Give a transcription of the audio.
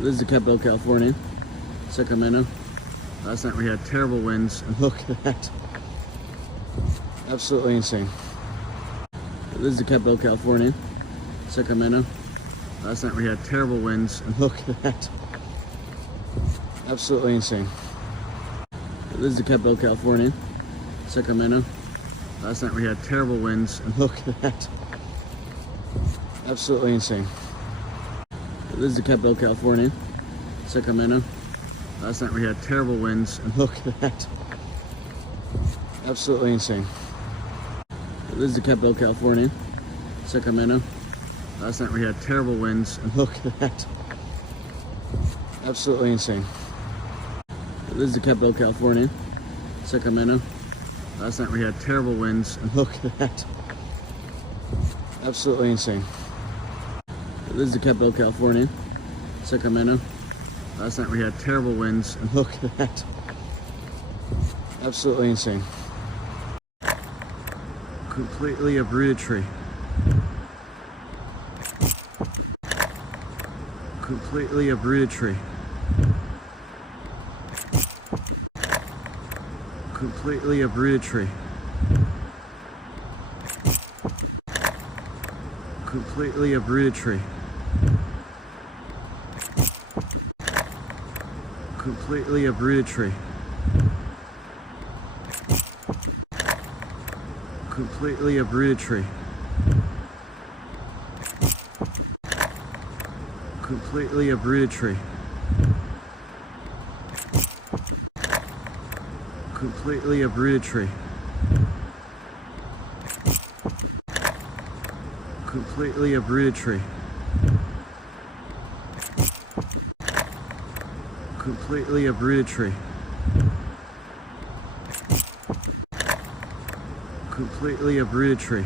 This is the capital of California, Sacramento. Last night we had terrible winds, and look at that. Absolutely insane. This is the capital of California, Sacramento. Last night we had terrible winds, and look at that. Absolutely insane. This is the capital of California, Sacramento. Last night we had terrible winds, and look at that. Absolutely insane. This is the capital of California, Sacramento. Last night we had terrible winds, and look at that. Absolutely insane. This is the capital of California, Sacramento. Last night we had terrible winds, and look at that. Absolutely insane. This is the capital of California, Sacramento. Last night we had terrible winds, and look at that. Absolutely insane. This is the capital of California, Sacramento. Last night we had terrible winds, and look at that. Absolutely insane. Completely uprooted tree. Completely uprooted tree. Completely uprooted tree. Completely uprooted tree. Completely uprooted tree. Completely uprooted tree. Completely uprooted tree. Completely uprooted tree. Completely uprooted tree. Completely uprooted tree. Completely uprooted tree.